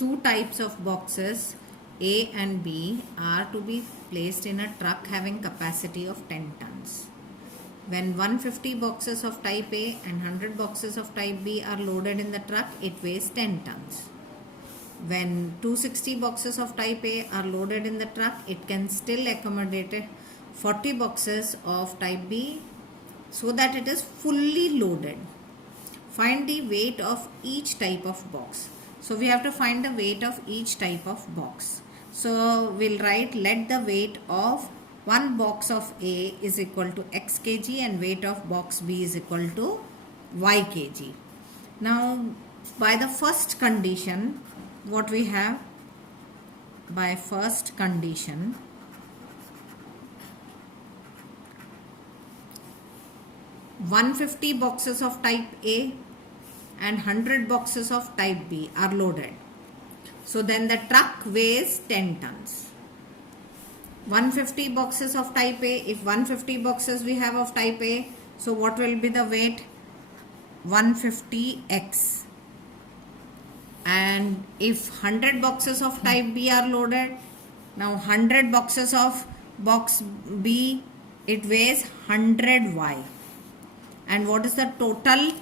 two types of boxes A and B are to be placed in a truck having capacity of 10 tons. When 150 boxes of type A and 100 boxes of type B are loaded in the truck, it weighs 10 tons. When 260 boxes of type A are loaded in the truck, it can still accommodate 40 boxes of type B so that it is fully loaded. Find the weight of each type of box. So we have to find the weight of each type of box. So we'll write, let the weight of one box of A is equal to X kg and weight of box B is equal to Y kg. Now by the first condition, what we have? By first condition, $150 boxes of type A and 100 boxes of type B are loaded. So then the truck weighs 10 tons. 150 boxes of type A, if 150 boxes we have of type A, so what will be the weight? 150x. And if 100 boxes of type B are loaded, now 100 boxes of box B, it weighs 100y. And what is the total?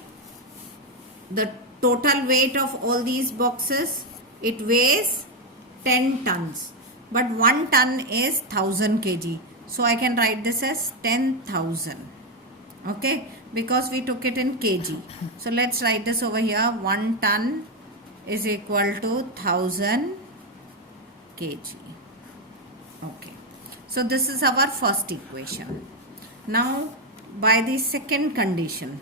The total weight of all these boxes, it weighs 10 tons. But 1 ton is 1000 kg. So I can write this as 10,000. Okay, because we took it in kg. So let's write this over here. 1 ton is equal to 1000 kg. Okay, so this is our first equation. Now by the second condition,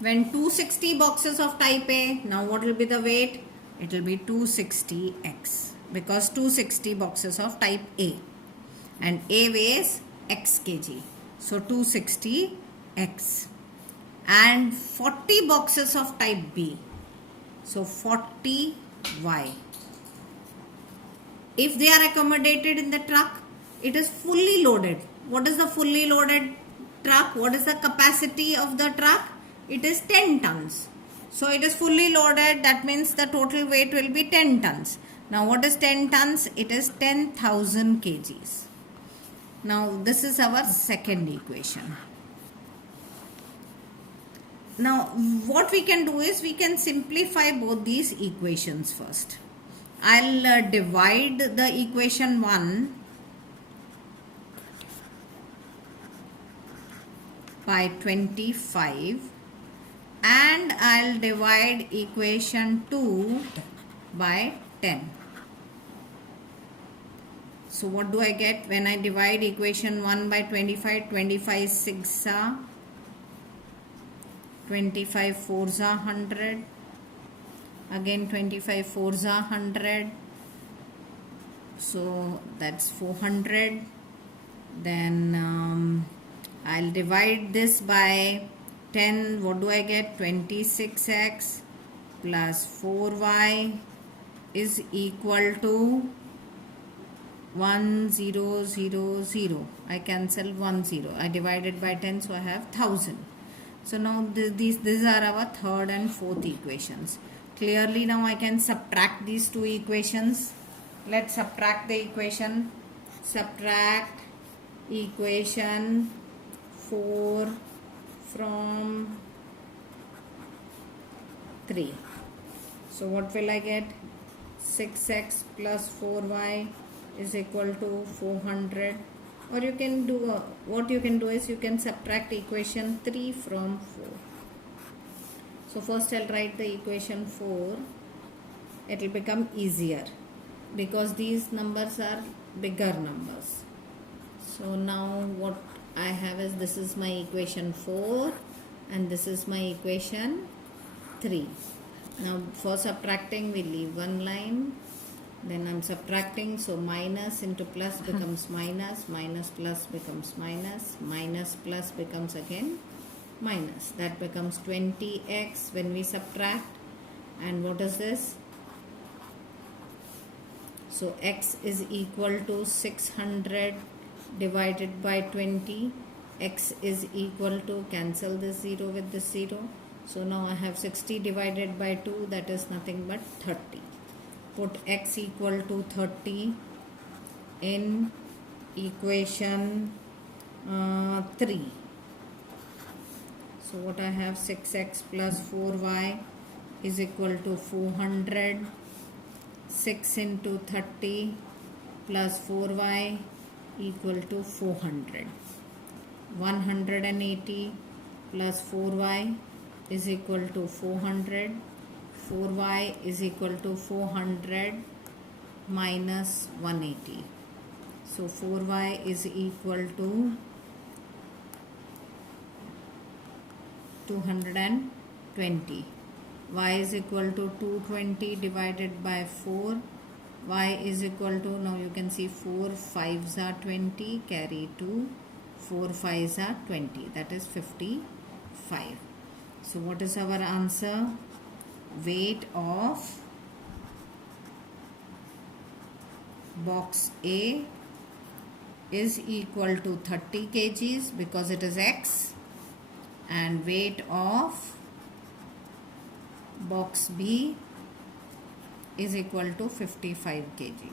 when 260 boxes of type A, now what will be the weight? It will be 260x, because 260 boxes of type A and A weighs x kg. So 260x. And 40 boxes of type B. So 40y. If they are accommodated in the truck, it is fully loaded. What is the fully loaded truck? What is the capacity of the truck? It is 10 tons. So it is fully loaded. That means the total weight will be 10 tons. Now what is 10 tons? It is 10,000 kgs. Now this is our second equation. Now what we can do is we can simplify both these equations first. I'll divide the equation 1 by 25 and I'll divide equation 2 by 10. So what do I get when I divide equation 1 by 25? 25 6 are 25 4s are 100. Again 25 4s are 100. So that's 400. Then I'll divide this by 10. What do I get? 26x plus 4y is equal to 1000. I cancel 10. I divided by 10, so I have 1000. So now these are our third and fourth equations. Clearly now I can subtract these two equations. Let's subtract the equation. Subtract equation 4 from 3. So what will I get? 6x plus 4y is equal to 400. Or you can do, what you can do is you can subtract equation 3 from 4. So first I'll write the equation 4. It will become easier because these numbers are bigger numbers. So now what I have is, this is my equation 4 and this is my equation 3. Now for subtracting we leave one line, then I'm subtracting, so minus into plus becomes minus, minus plus becomes minus, minus plus becomes again minus. That becomes 20x when we subtract. And what is this? So x is equal to 600 divided by 20. x is equal to, cancel this 0 with this 0. So now I have 60 divided by 2, that is nothing but 30. Put x equal to 30 in equation 3. So what I have, 6x plus 4y is equal to 400. 6 into 30 plus 4y equal to 400. 180 plus 4y is equal to 400. 4y is equal to 400 minus 180. So 4y is equal to 220. Y is equal to 220 divided by 4. Y is equal to, now you can see 4 5s are 20, carry 2, 4 5s are 20, that is 55. So what is our answer? Weight of box A is equal to 30 kgs because it is X, and weight of box B is equal to 55 kg.